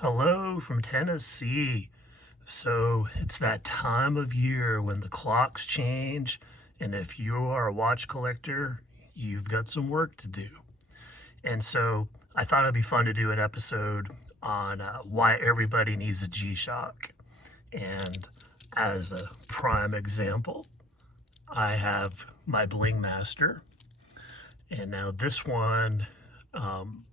Hello from Tennessee. So it's that time of year when the clocks change, and if you are a watch collector, you've got some work to do. And so I thought it'd be fun to do an episode on why everybody needs a G-Shock. And as a prime example, I have my Bling Master, and now this one um,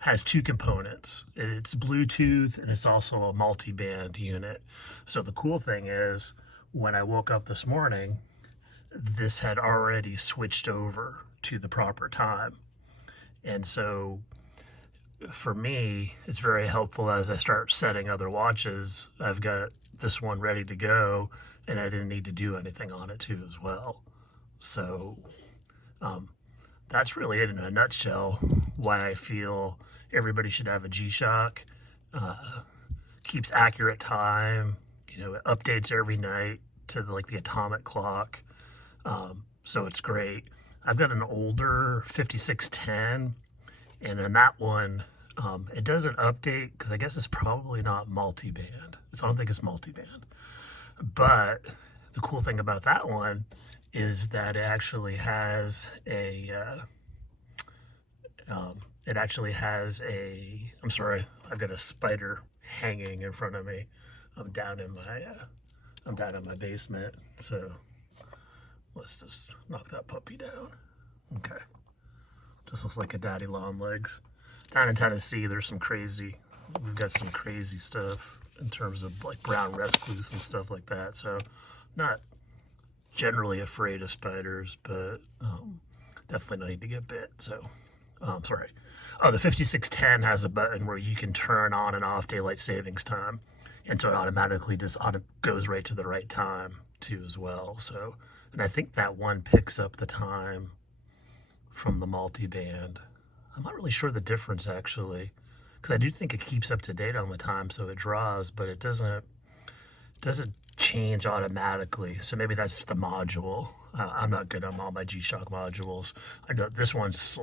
has two components. It's Bluetooth and it's also a multi-band unit. So the cool thing is, when I woke up this morning, this had already switched over to the proper time. And so for me, it's very helpful as I start setting other watches. I've got this one ready to go, and I didn't need to do anything on it too as well. So um, that's really it in a nutshell. Why I feel everybody should have a G-Shock. Uh, Keeps accurate time. It updates every night to the atomic clock. So it's great. I've got an older 5610, and in that one, it doesn't update because I guess it's probably not multi-band. I don't think it's multi-band. But the cool thing about that one is that it actually has a. I'm sorry, I've got a spider hanging in front of me. I'm down in my I'm down in my basement, so let's just knock that puppy down. Okay, just looks like a daddy long legs. Down in Tennessee, we've got some crazy stuff in terms of like brown recluse and stuff like that. So, not generally afraid of spiders, but definitely don't need to get bit. So, sorry. Oh, the 5610 has a button where you can turn on and off daylight savings time, and so it automatically just goes right to the right time too as well. So, and I think that one picks up the time from the multi-band. I'm not really sure the difference actually, because I do think it keeps up to date on the time, so it draws, but it doesn't change automatically. So maybe that's the module. I'm not good on all my G-Shock modules. I know this one's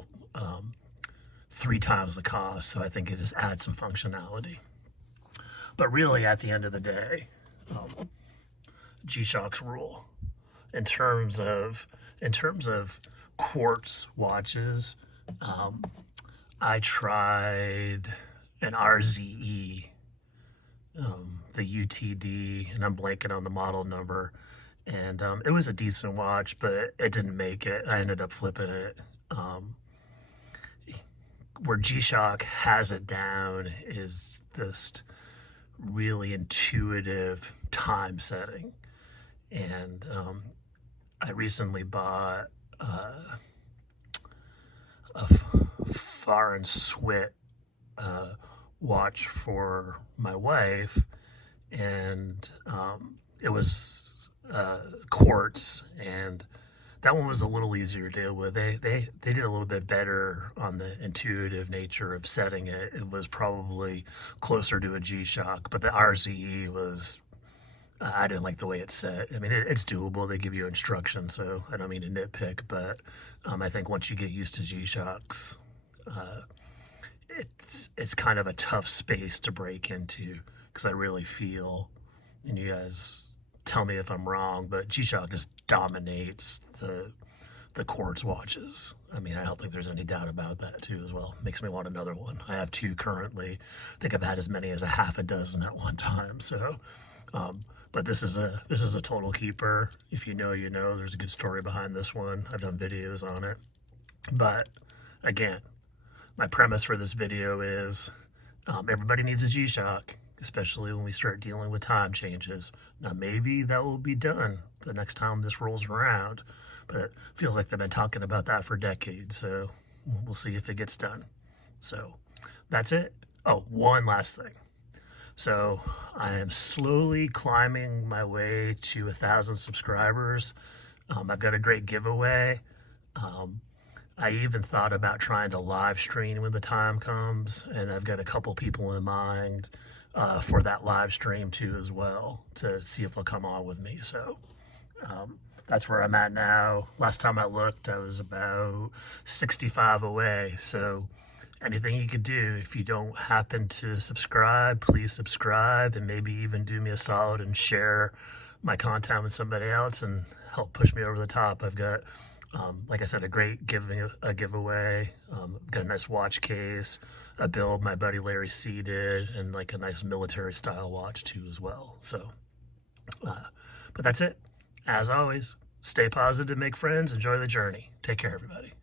3 times the cost, so I think it just adds some functionality. But really, at the end of the day, G-Shock's rule in terms of quartz watches. I tried an RZE, the UTD, and I'm blanking on the model number. And it was a decent watch, but it didn't make it. I ended up flipping it. Where G-Shock has it down is just really intuitive time setting. And I recently bought a Foreign Swit watch for my wife, and it was quartz, and that one was a little easier to deal with. They did a little bit better on the intuitive nature of setting it. It was probably closer to a G-Shock, but the RZE was. I didn't like the way it's set. I mean, it's doable. They give you instructions, so I don't mean to nitpick, but I think once you get used to G-Shocks, it's kind of a tough space to break into, because I really feel, and you guys tell me if I'm wrong, but G-Shock just dominates the quartz watches. I mean, I don't think there's any doubt about that too as well. Makes me want another one. I have two currently. I think I've had as many as a half a dozen at one time. So, but this is a total keeper. If you know, you know. There's a good story behind this one. I've done videos on it. But again, my premise for this video is everybody needs a G-Shock, especially when we start dealing with time changes. Now, maybe that will be done the next time this rolls around, but it feels like they've been talking about that for decades, so we'll see if it gets done. So that's it. Oh, one last thing. So I am slowly climbing my way to 1,000 subscribers. I've got a great giveaway. I even thought about trying to live stream when the time comes, and I've got a couple people in mind for that live stream too as well, to see if they'll come on with me. So that's where I'm at now. Last time I looked, I was about 65 away. So anything you could do. If you don't happen to subscribe, please subscribe, and maybe even do me a solid and share my content with somebody else and help push me over the top. I've got, like I said, a great giveaway. Got a nice watch case, a build my buddy Larry C did, and like a nice military style watch too as well. So, but that's it. As always, stay positive, make friends, enjoy the journey. Take care, everybody.